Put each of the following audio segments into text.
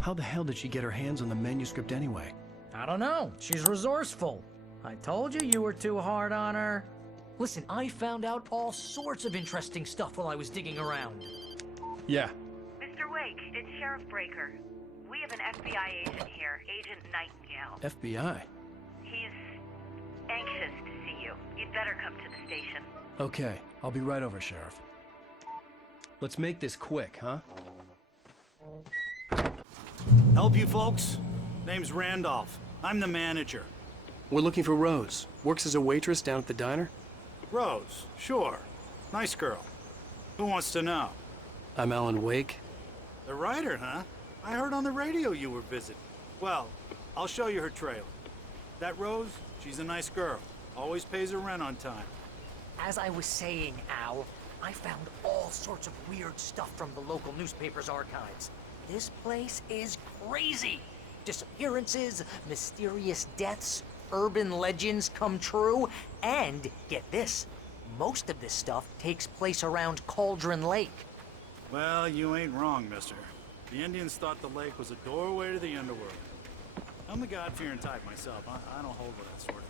How the hell did she get her hands on the manuscript anyway? I don't know. She's resourceful. I told you you were too hard on her. Listen, I found out all sorts of interesting stuff while I was digging around. Yeah. Mr. Wake, it's Sheriff Breaker. We have an FBI agent here, Agent Nightingale. FBI? He's anxious to see you. You'd better come to the station. Okay, I'll be right over, Sheriff. Let's make this quick, huh? Help you folks? Name's Randolph. I'm the manager. We're looking for Rose. Works as a waitress down at the diner. Rose, sure. Nice girl. Who wants to know? I'm Alan Wake. The writer, huh? I heard on the radio you were visiting. Well, I'll show you her trailer. That Rose, she's a nice girl. Always pays her rent on time. As I was saying, Al, I found all sorts of weird stuff from the local newspaper's archives. This place is crazy. Disappearances, mysterious deaths, urban legends come true, and get this, most of this stuff takes place around Cauldron Lake. Well, you ain't wrong, mister. The Indians thought the lake was a doorway to the underworld. I'm the God-fearing type myself. I don't hold with that sort of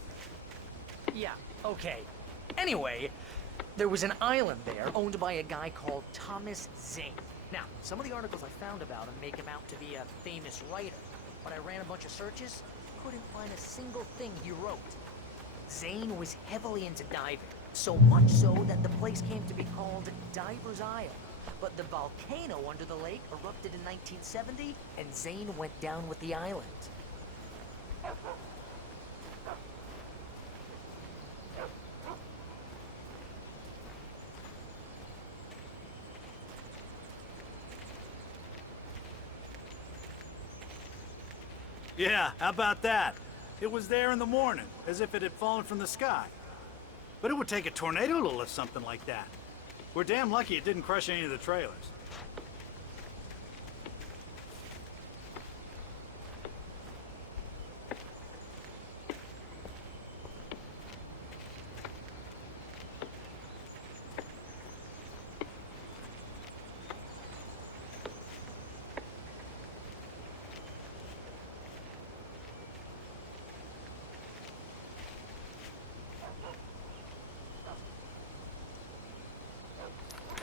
thing. Yeah, okay. Anyway, there was an island there owned by a guy called Thomas Zane. Now, some of the articles I found about him make him out to be a famous writer. When I ran a bunch of searches, couldn't find a single thing he wrote. Zane was heavily into diving, so much so that the place came to be called Diver's Isle. But the volcano under the lake erupted in 1970, and Zane went down with the island. Yeah, how about that? It was there in the morning, as if it had fallen from the sky. But it would take a tornado to lift something like that. We're damn lucky it didn't crush any of the trailers.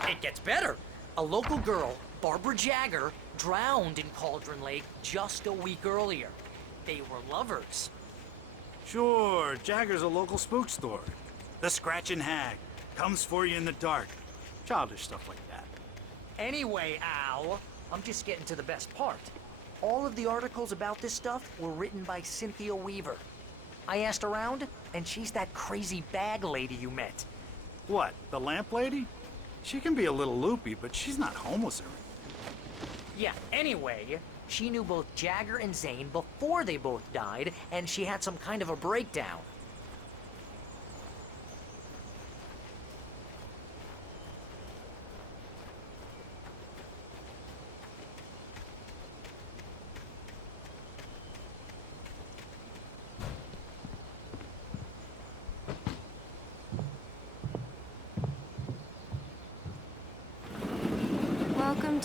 It gets better. A local girl, Barbara Jagger, drowned in Cauldron Lake just a week earlier. They were lovers. Sure, Jagger's a local spook story. The Scratching Hag comes for you in the dark. Childish stuff like that. Anyway, Al, I'm just getting to the best part. All of the articles about this stuff were written by Cynthia Weaver. I asked around, and she's that crazy bag lady you met. What, the lamp lady? She can be a little loopy, but she's not homeless or anything. Yeah, anyway, she knew both Jagger and Zane before they both died, and she had some kind of a breakdown. Welcome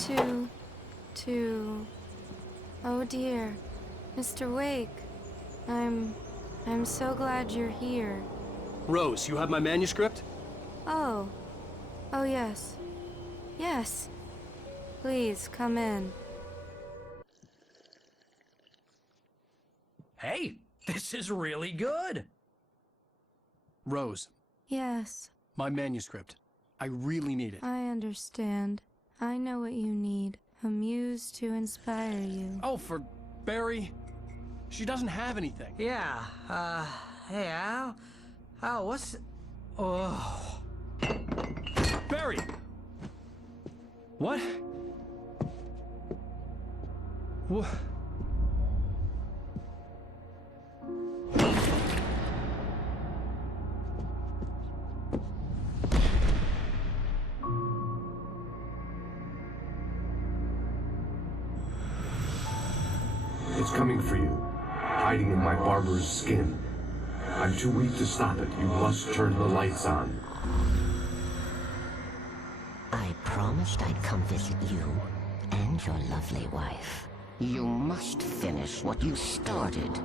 oh dear, Mr. Wake. I'm so glad you're here. Rose, you have my manuscript? Oh yes. Yes. Please, come in. Hey, this is really good. Rose, Yes, my manuscript. I really need it. I understand. I know what you need. A muse to inspire you. Oh, for Barry? She doesn't have anything. Yeah, hey, Al? Al, what's... Oh... Barry! What? What? It's coming for you, hiding in my barber's skin. I'm too weak to stop it. You must turn the lights on. I promised I'd come visit you and your lovely wife. You must finish what you started.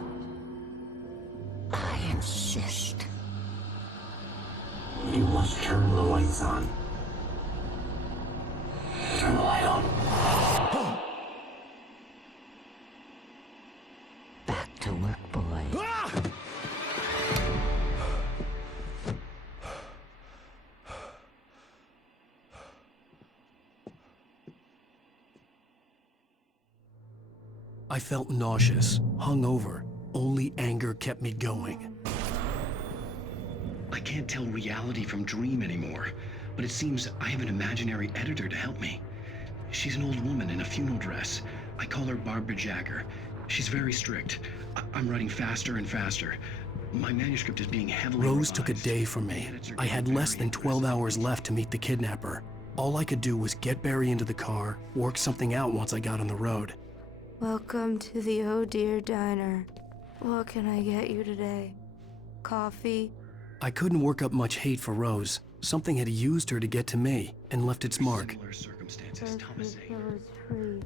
I insist. You must turn the lights on. Turn the light on. Back to work, boy. I felt nauseous, hungover. Only anger kept me going. I can't tell reality from dream anymore, but it seems I have an imaginary editor to help me. She's an old woman in a funeral dress. I call her Barbara Jagger. She's very strict. I'm writing faster and faster. My manuscript is being heavily Rose revised. took a day from me. The edits are I had getting less very than 12 aggressive. hours left to meet the kidnapper. All I could do was get Barry into the car, work something out once I got on the road. Welcome to the Oh Dear Diner. What can I get you today? Coffee? I couldn't work up much hate for Rose. Something had used her to get to me and left its mark. Similar circumstances, Thomas Zane.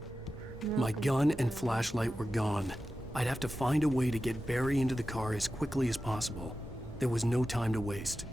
My gun and flashlight were gone. I'd have to find a way to get Barry into the car as quickly as possible. There was no time to waste.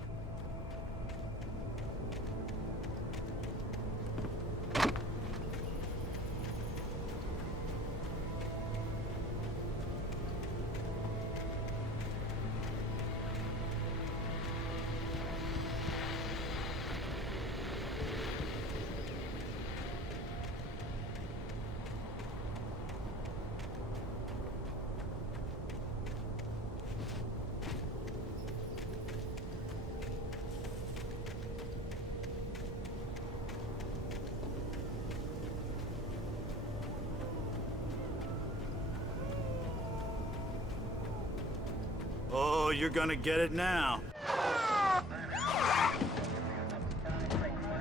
Oh, you're gonna get it now.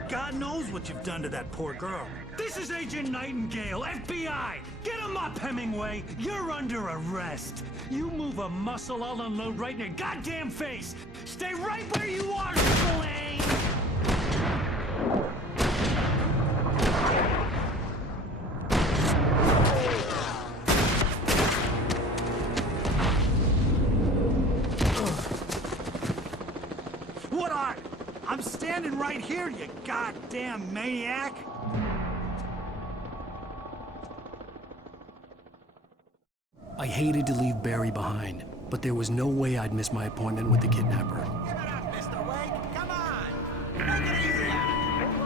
God knows what you've done to that poor girl. This is Agent Nightingale, FBI! Get him up, Hemingway! You're under arrest! You move a muscle, I'll unload right in your goddamn face! Stay right where you are, Slane! What are you? I'm standing right here, you goddamn maniac! I hated to leave Barry behind, but there was no way I'd miss my appointment with the kidnapper. Give it up, Mr. Wake. Come on. Make it easy on him.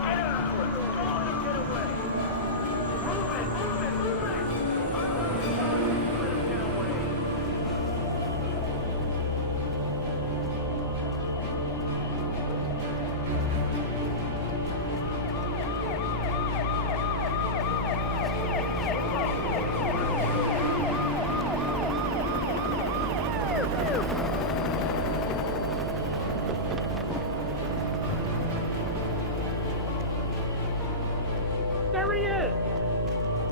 There he is!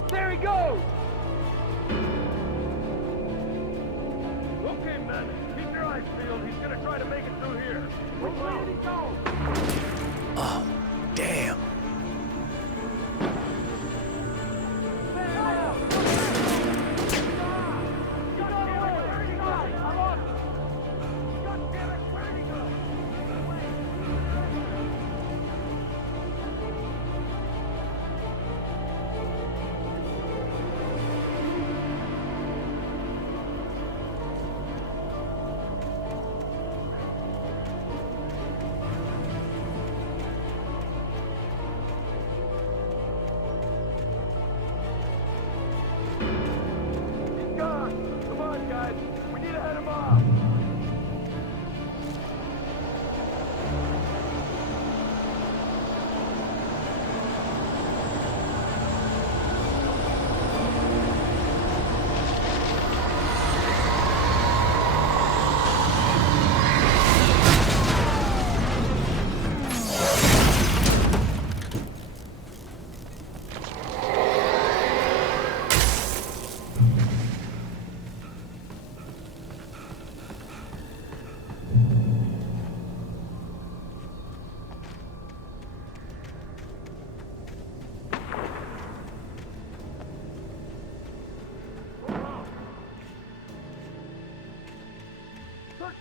There he goes! Okay, men, keep your eyes peeled. He's gonna try to make it through here. Which way did he go? Oh, damn.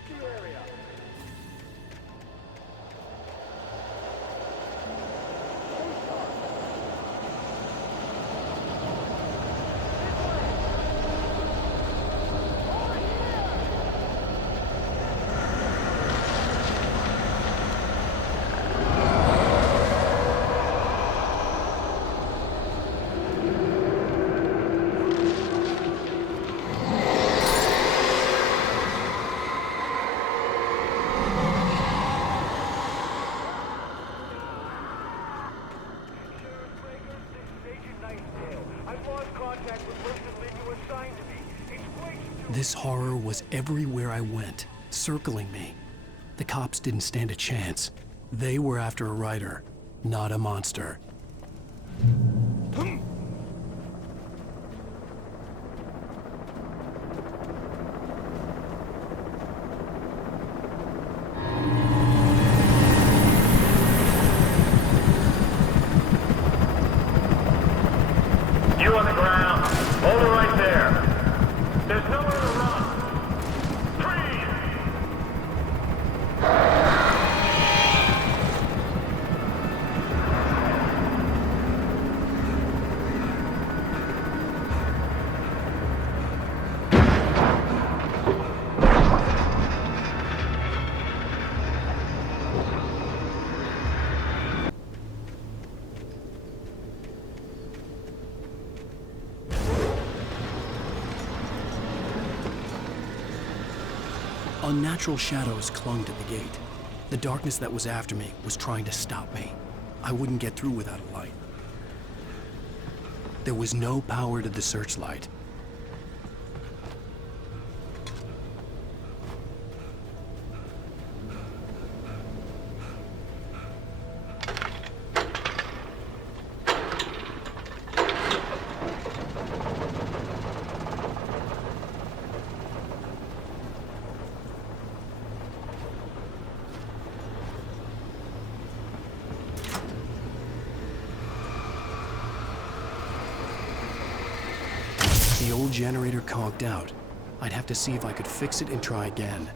the area. This horror was everywhere I went, circling me. The cops didn't stand a chance. They were after a writer, not a monster. You on the ground. Hold it right there. There's nowhere to run. Freeze! Unnatural shadows clung to the gate. The darkness that was after me was trying to stop me. I wouldn't get through without a light. There was no power to the searchlight. The old generator conked out. I'd have to see if I could fix it and try again.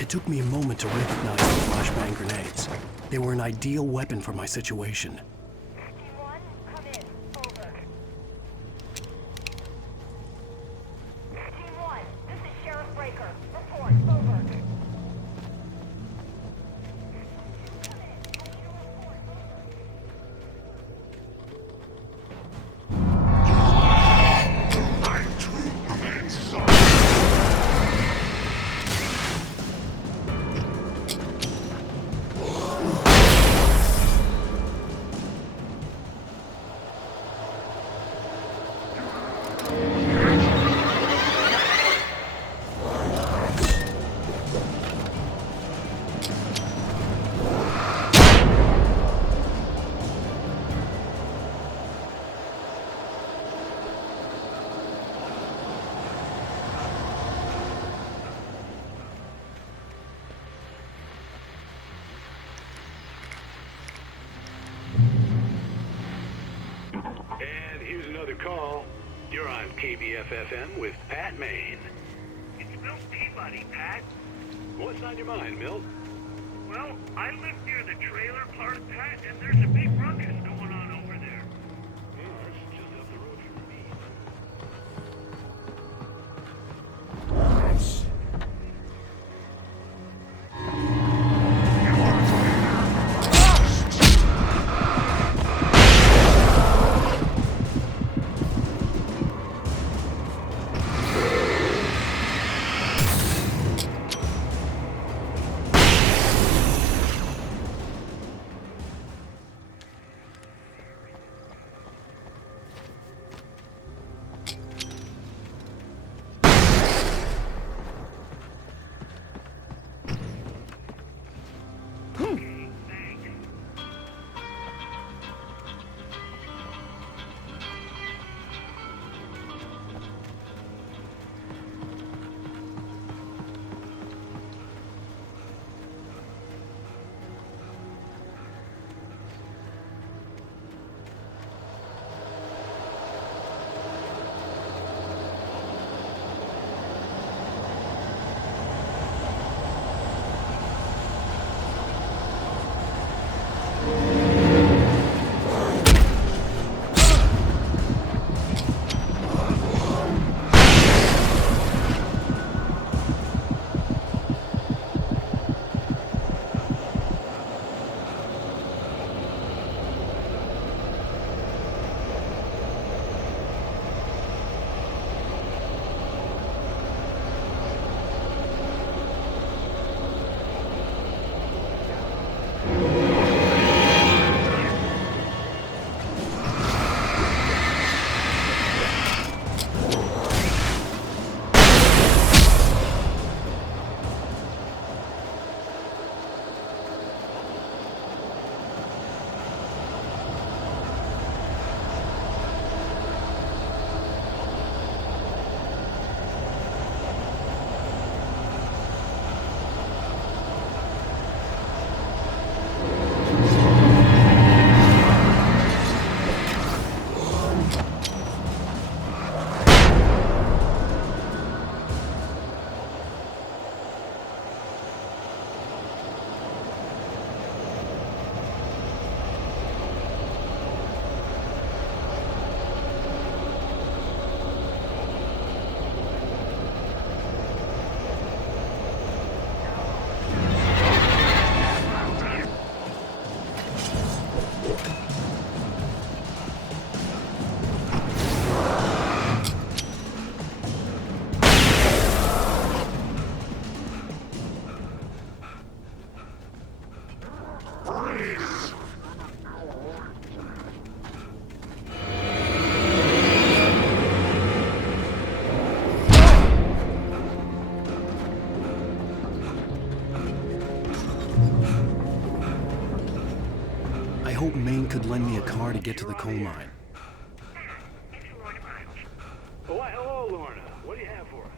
It took me a moment to recognize the flashbang grenades. They were an ideal weapon for my situation. Team 1, come in. Over. Team 1, this is Sheriff Breaker. Report. Over. the call. You're on KBFFM with Pat Maine. It's Milt Peabody, Pat. What's on your mind, Milt? Well, I live near the trailer park, Pat, and there's a big ruckus going on over there. Oh, it's just up the road from me. I hope Maine could lend me a car to get to the coal mine. Oh, why, hello, Lorna. What do you have for us?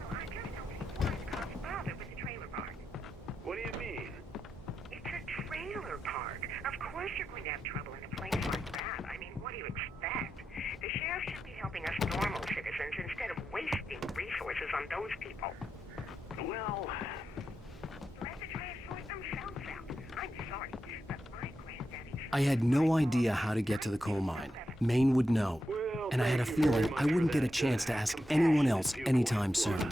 Well, I just don't think what's caused bother with the trailer park. What do you mean? It's a trailer park. Of course you're going to have trouble in a place like that. I mean, what do you expect? The sheriff should be helping us normal citizens instead of wasting resources on those people. Well... Let the trash sort themselves out. I'm sorry, but my granddaddy... I had no idea how to get to the coal mine. Maine would know. And I had a feeling I wouldn't get a chance to ask anyone else anytime soon.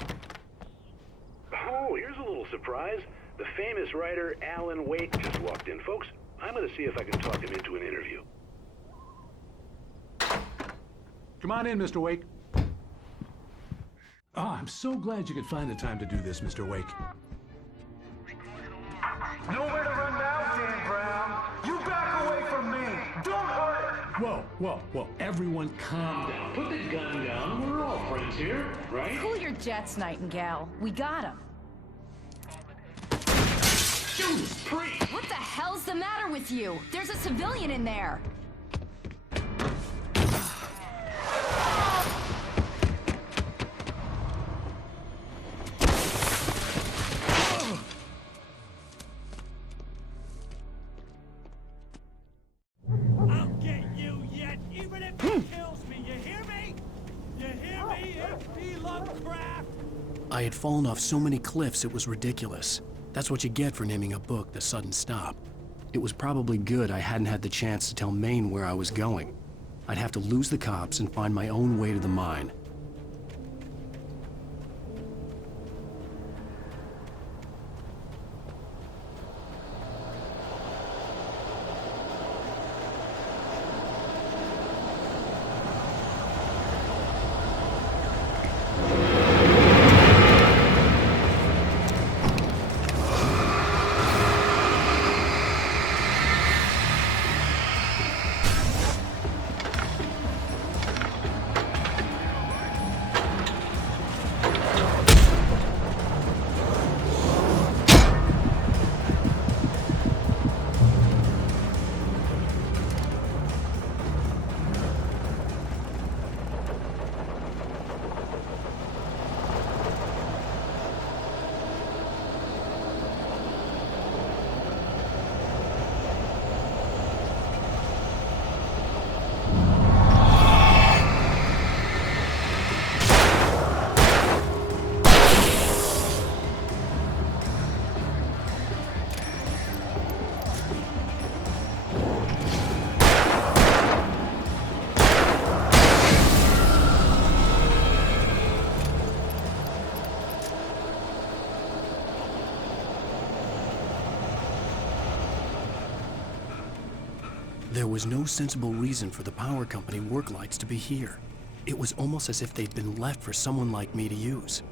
Oh, here's a little surprise. The famous writer Alan Wake just walked in. Folks, I'm going to see if I can talk him into an interview. Come on in, Mr. Wake. Oh, I'm so glad you could find the time to do this, Mr. Wake. Nowhere to run now, Dan Brown. You back away from me. Don't hurt it. Whoa. Everyone calm down. Put the gun down. We're all friends here, right? Cool your jets, Nightingale. We got him. Judas Priest! What the hell's the matter with you? There's a civilian in there. I'll get you yet, even if it kills me. I had fallen off so many cliffs it was ridiculous. That's what you get for naming a book The Sudden Stop. It was probably good I hadn't had the chance to tell Maine where I was going. I'd have to lose the cops and find my own way to the mine. There was no sensible reason for the power company work lights to be here. It was almost as if they'd been left for someone like me to use.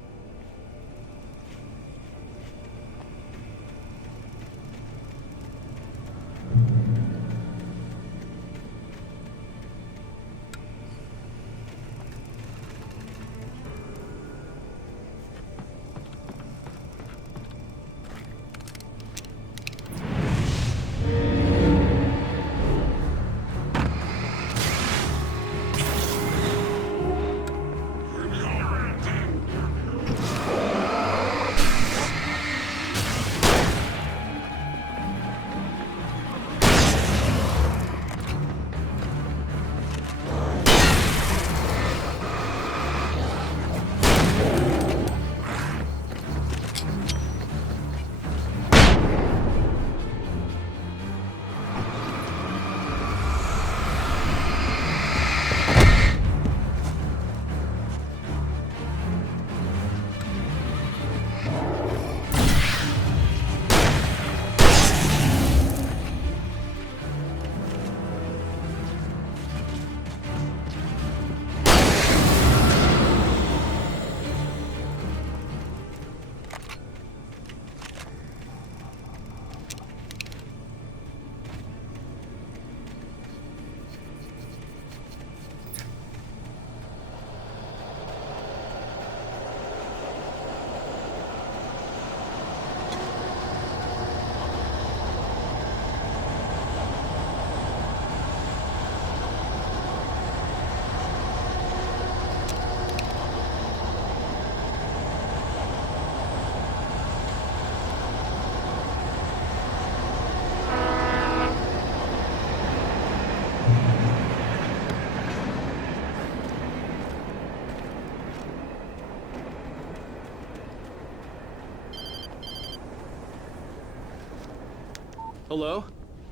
Hello?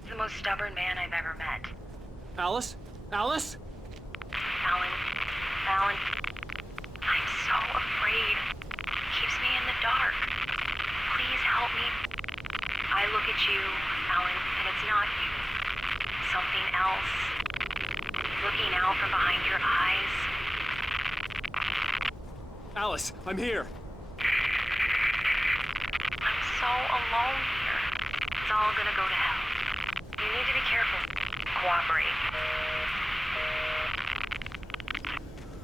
The most stubborn man I've ever met. Alice? Alice? Alan. Alan. I'm so afraid. He keeps me in the dark. Please help me. I look at you, Alan, and it's not you. Something else. Looking out from behind your eyes. Alice, I'm here. I'm so alone here. It's all gonna go to hell. You need to be careful. Cooperate.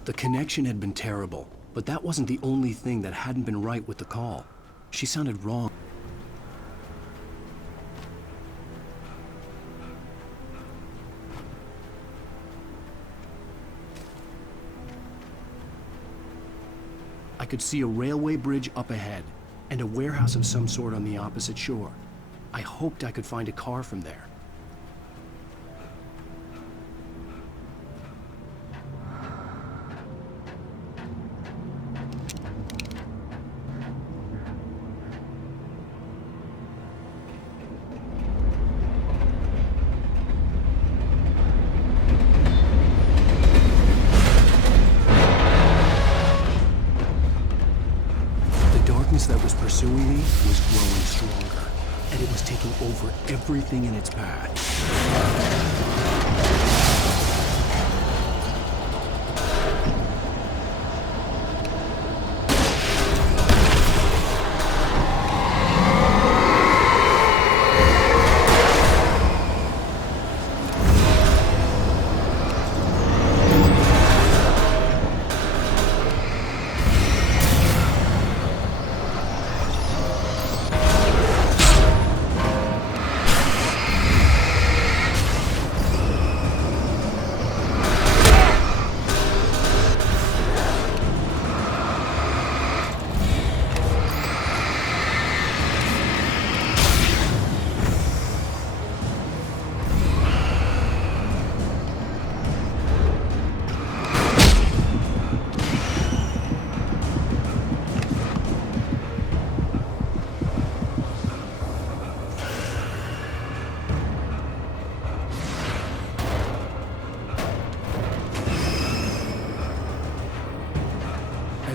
The connection had been terrible, but that wasn't the only thing that hadn't been right with the call. She sounded wrong. I could see a railway bridge up ahead, and a warehouse of some sort on the opposite shore. I hoped I could find a car from there. longer, and it was taking over everything in its path.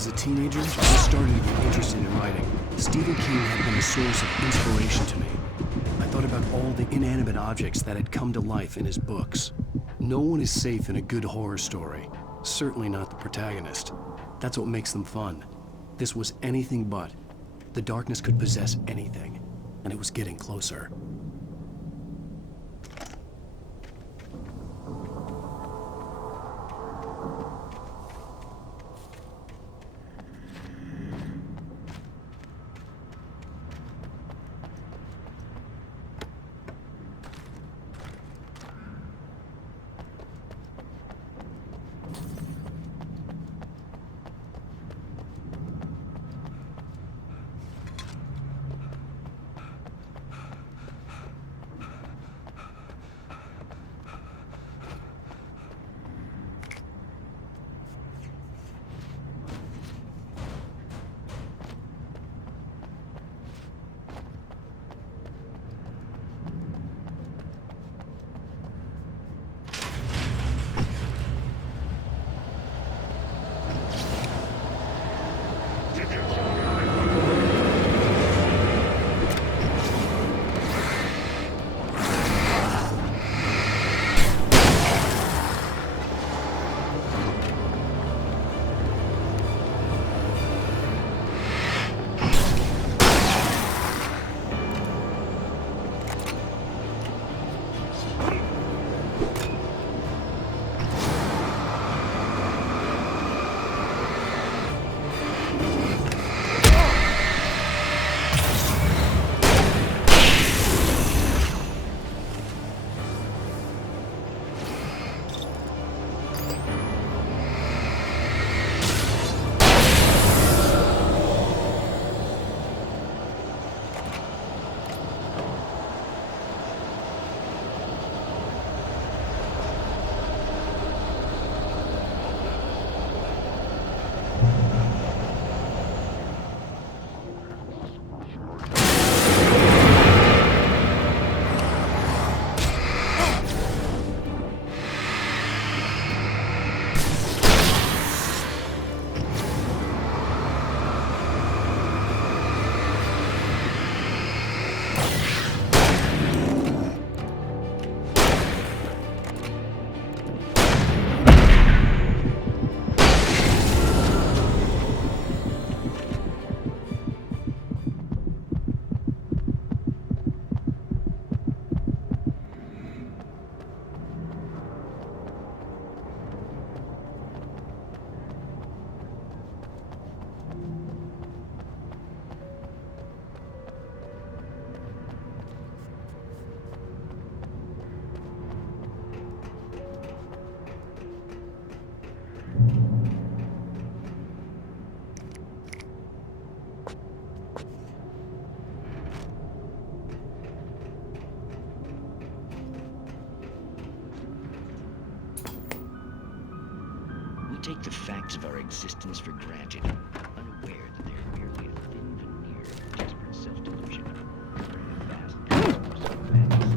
As a teenager, I started to get interested in writing. Stephen King had been a source of inspiration to me. I thought about all the inanimate objects that had come to life in his books. No one is safe in a good horror story. Certainly not the protagonist. That's what makes them fun. This was anything but. The darkness could possess anything, and it was getting closer. take the facts of our existence for granted, unaware that they are merely a thin veneer of desperate self-delusion. Vast cosmos of madness.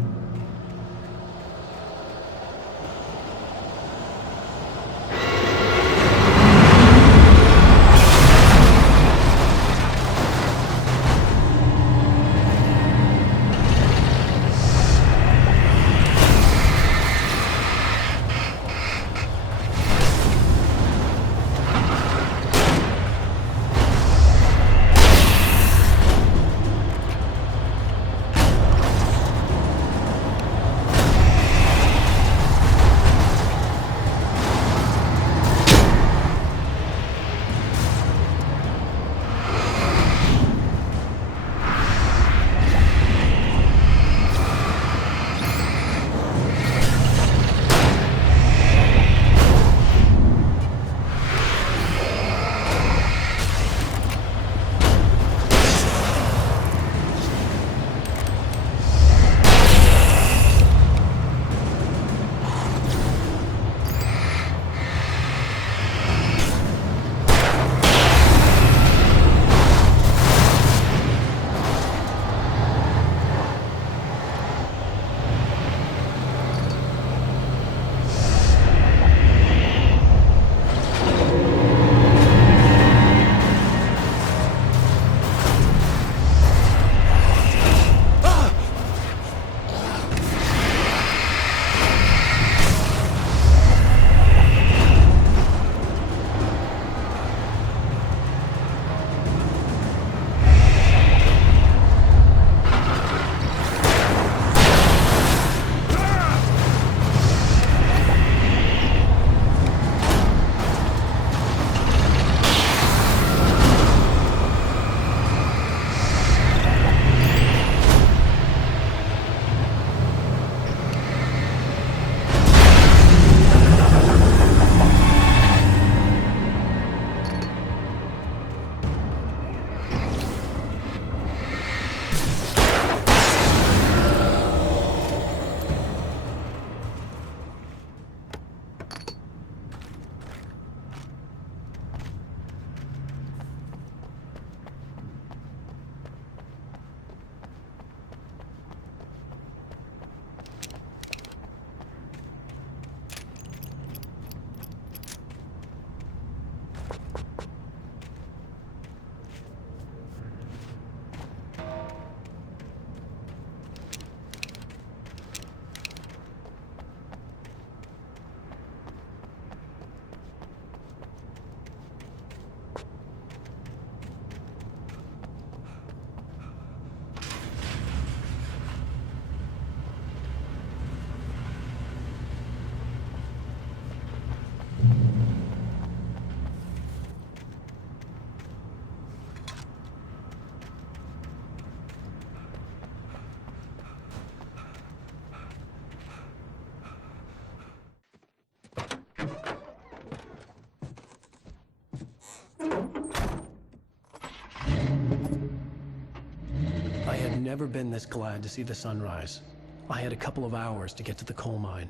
never been this glad to see the sunrise. I had a couple of hours to get to the coal mine.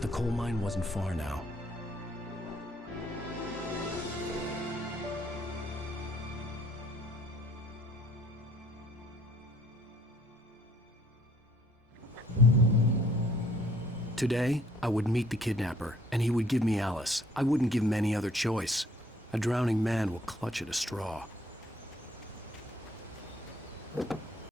The coal mine wasn't far now. Today, I would meet the kidnapper, and he would give me Alice. I wouldn't give him any other choice. A drowning man will clutch at a straw.